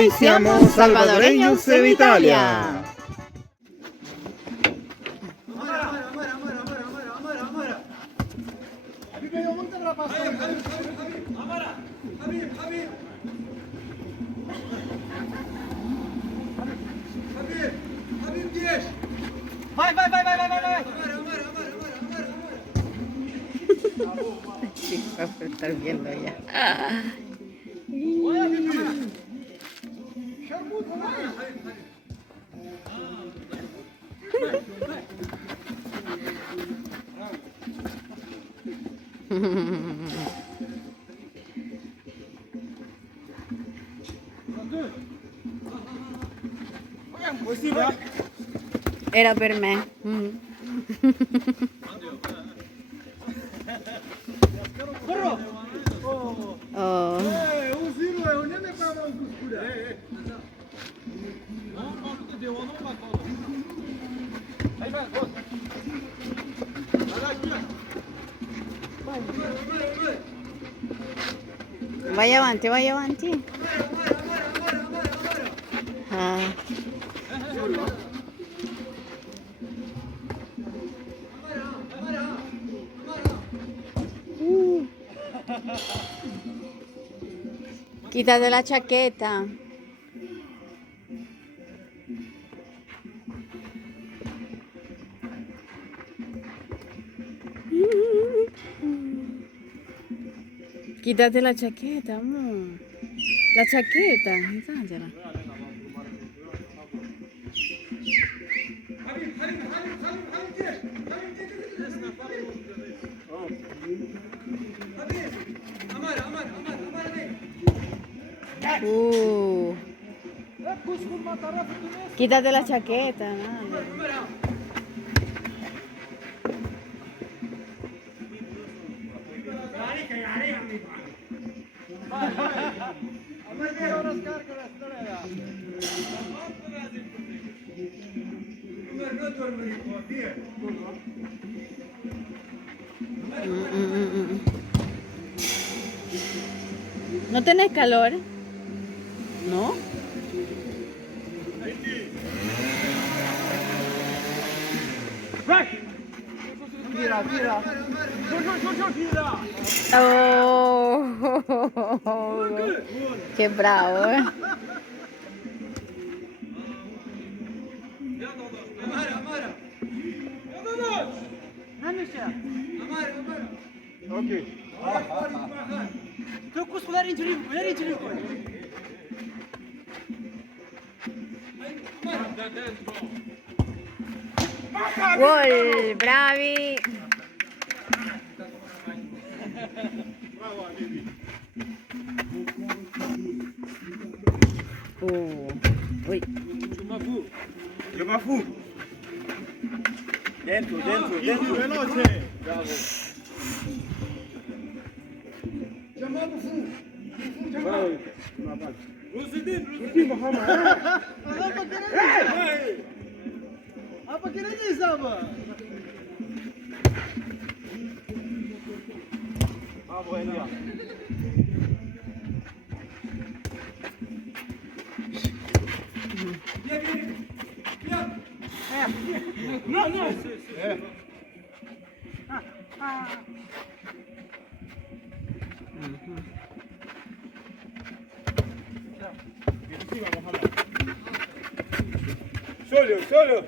Noi siamo salvadoreños en Italia. Sí, va a estar viendo ya. Era per me. Oh. Vai avanti, vai avanti. Ah. Quítate la chaqueta. Quítate la chaqueta, amor. La chaqueta, quítatela. Quítate la chaqueta, madre. ¿No tenés calor? ¿No? Tira, tira. Oh, qué bravo, ¿eh? Okay. Gol, bravi. Uy. Chiama fu. Dentro, dentro, dentro. Veloce. Bravo. Chiama fu. Bravo. Rusidin, Muhammad. Apa kira ni sama? Bravo, Elia. No, no. Solo, solo.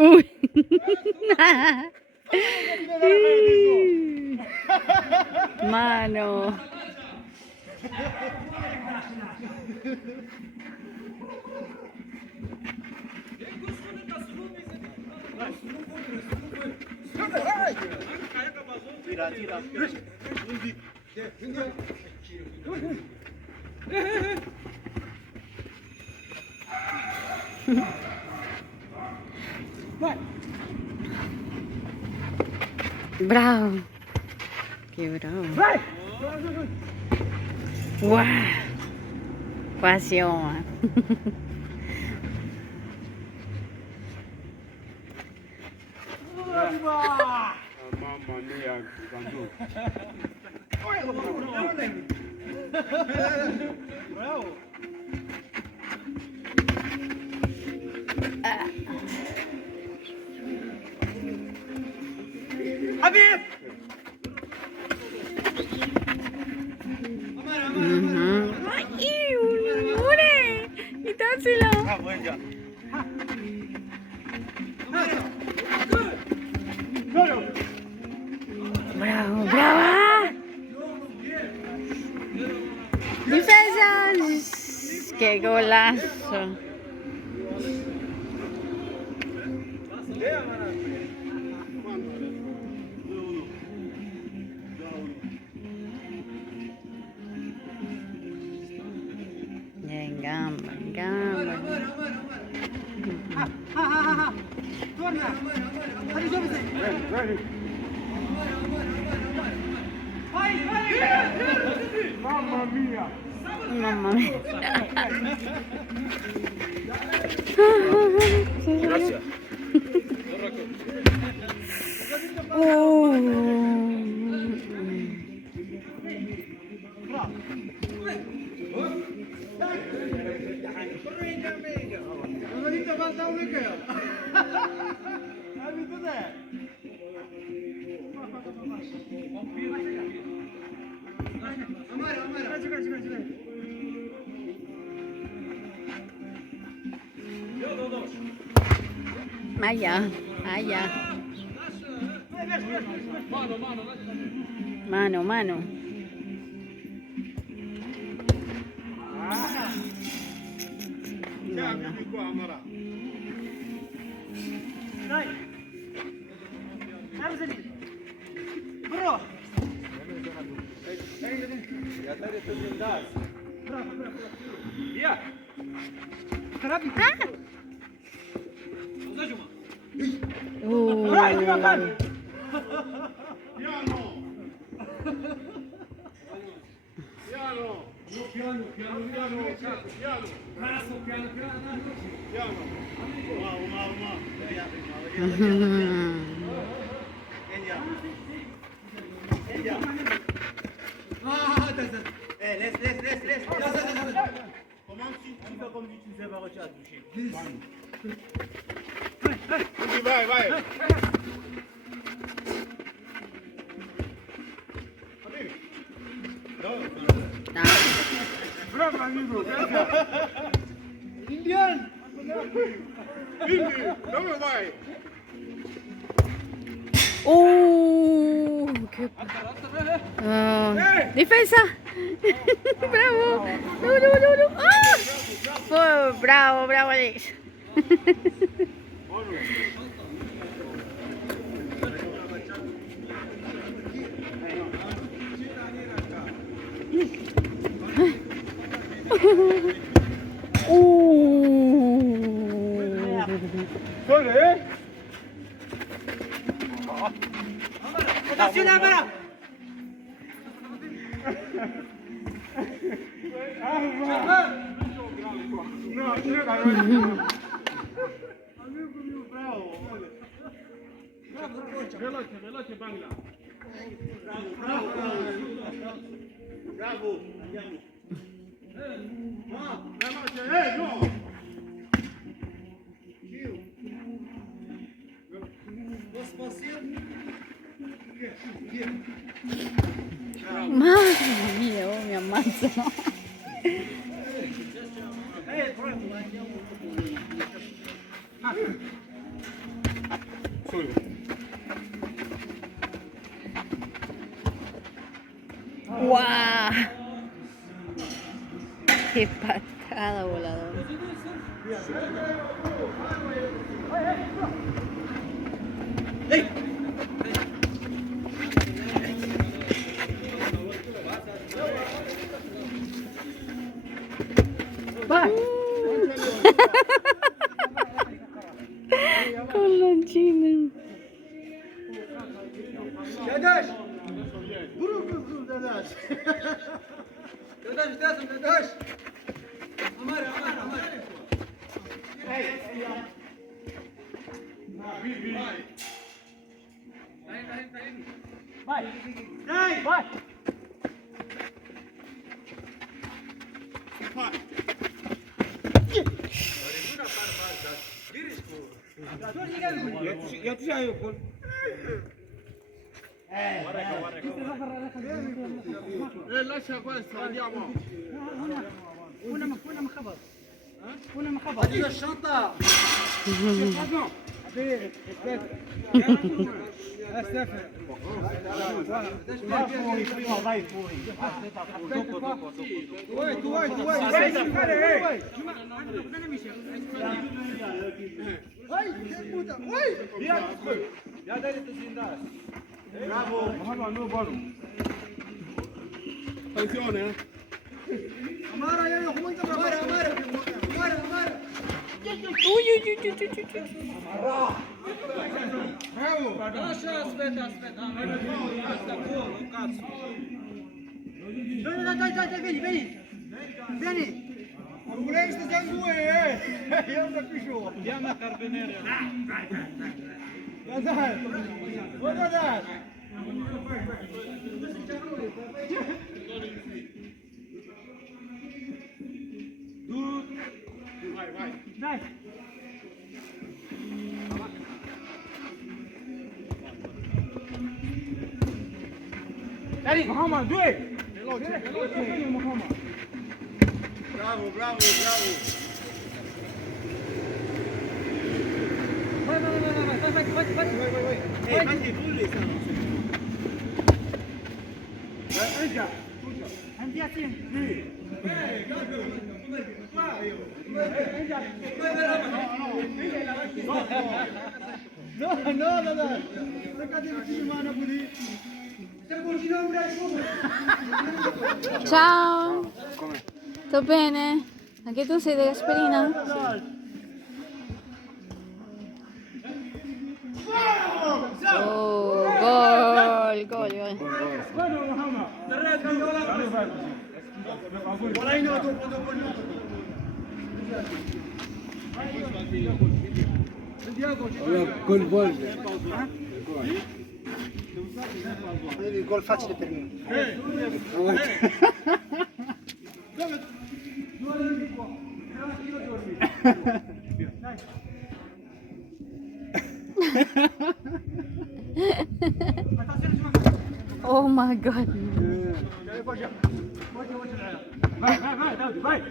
Uy. Mano. Tira, tira. Bravo. Qué bravo. Wow. Pasión. Mamma mia, Bravo. Habib! Ay, ure! Itansila! Ah, buen ya. Bravo, brava! Difesa! ¡Qué golazo! En gamba, en gamba. Mamma mia! Mamma mia. Grazie. Allá, allá. Mano, mano. Dai! Bro! Via! Bravi, bacana! Piano! Piano! Piano, piano, piano, piano! Piano, piano, piano! Uma. Les. Comment tu fais comme tu sais pas regarder toucher? Vai. Bravo amigo. Indian. Dove vai? ¡Qué... ¡Defensa! ¡Bravo! ¡No! ¡Ah! ¡Bravo, Alex! Söyle. Attention là-bas. Veloce, Bangla. Bravo. Veloce, no. Madre mía, mi ammazzo. ¡Guau! ¡Qué patada voladora! Con lancino. Dadaş. Vurur dadaş. Dadaş. Amar. Vai. Ja tu c'hai un lascia questo, andiamo. Una مخبط. una مخبط. هذه الشنطة. Vai fuori. Bravo. Attenzione, eh. Amara, Amara. Uy, uy, uy, uy, uy, uy. Bravo. Aspetta. Cazzo. Dai, vieni. Volete stare due, Io non capisco. Andiamo a Carabinieri. Guarda. Vai. Dai. Dai, Muhammad, due. Veloce, Muhammad. Bravo. Vai. Fatti bulli, Arca. Andiamo. No. Ciao. Tutto bene? Anche tu sei di Gasperina? Oh, gol. Col gol. Il gol facile per me. Oh my god. Vai.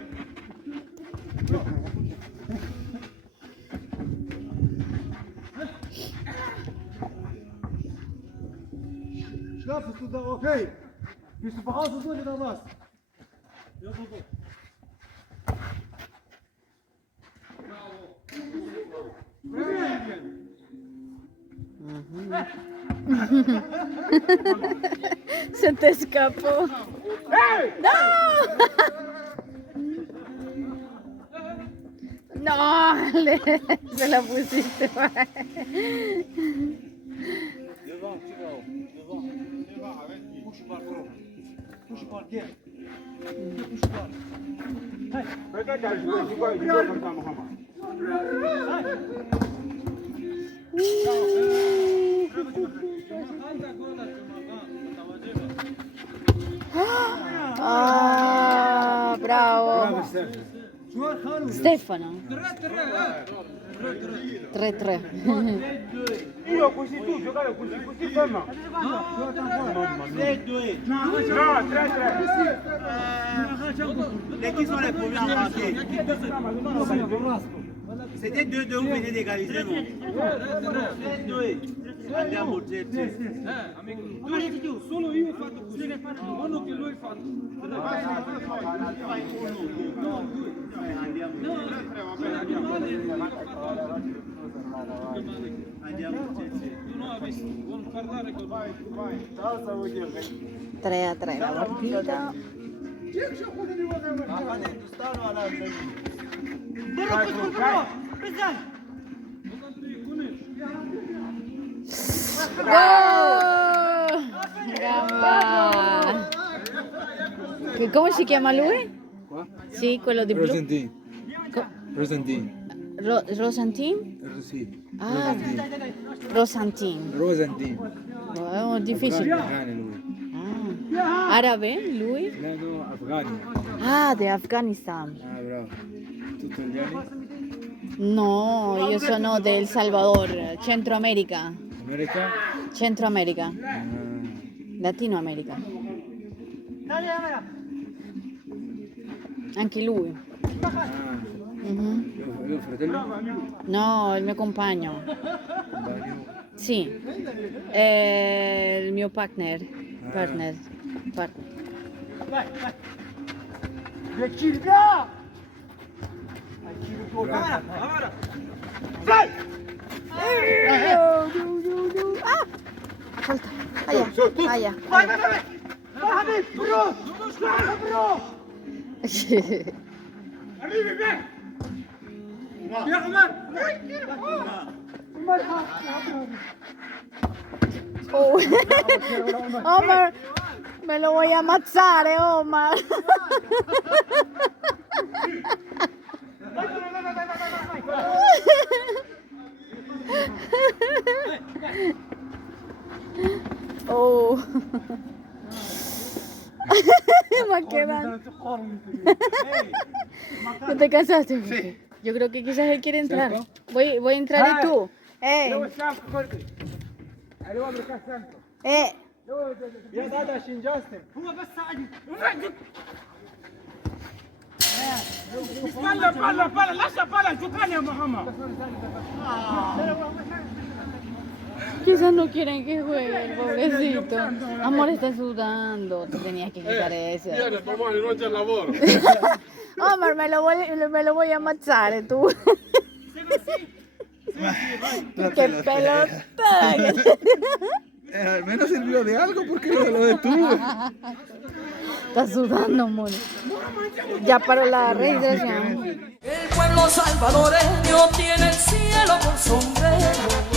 Schlafst du da okay? Bist du verhaftet oder was? Ja, so. Se te escapó. ¡No! No, se la pusiste. Push ball, get. Ah, bravo. Stefano. 3-3. Io così tu giocare così ferma. Mamma mia. 2. No, 3-3. Et qui sont les premiers à marquer? C'était 2-2, vous venez d'égaliser, non? 2. Andiamo 3-3. Amico, solo io ho fatto così. Uno che lui ha fatto. Andiamo 3-3. Tu non hai visto, vuoi parlare con lui? 3-3 la partita. ¡Gol! Gamba. ¿Cómo si chiama lui? Qua? Sì, quello di blu. Rosentin. Rosentin. Rosantin? Sì. Ah, Rosantin. Rosentin. Oh, è difficile. Afghani lui. Ah. Arabe, lui? No, Afghani. Ah, de Afganistán. Ah, bravo. Tu italiani? No, io sono del Salvador, Centroamerica. America? Centroamerica, Ah. Latinoamerica. Anche lui. Ah. Mhm. Io fratello? No, il mio compagno. Compagno? Sì, è il mio partner. Partner. Silvia! Ah! Ascolta, aia. Vai! Vai, bro! Bro! Arrivi, via! Via, Omar! Oh. Omar, me lo voy a ammazzare, Omar. Oh. Ma che va. ¿No te cansaste? Sí. Yo creo que quizás él quiere entrar. Voy a entrar y tú. يا دادا عشان جاستن هو بس عادي بلا lascia bala giocare a Muhammad. Quizás no quieren que juegue, pobrecito. Amor, está sudando. Tú tenías que quitar eso. Domani non c'è lavoro. Omar, me lo voy a ammazzare tú. Qué pelota. Al menos sirvió de algo porque lo detuvo. Está sudando, amor. Ya paró la registración. El pueblo salvadoreño tiene el cielo por sombrero.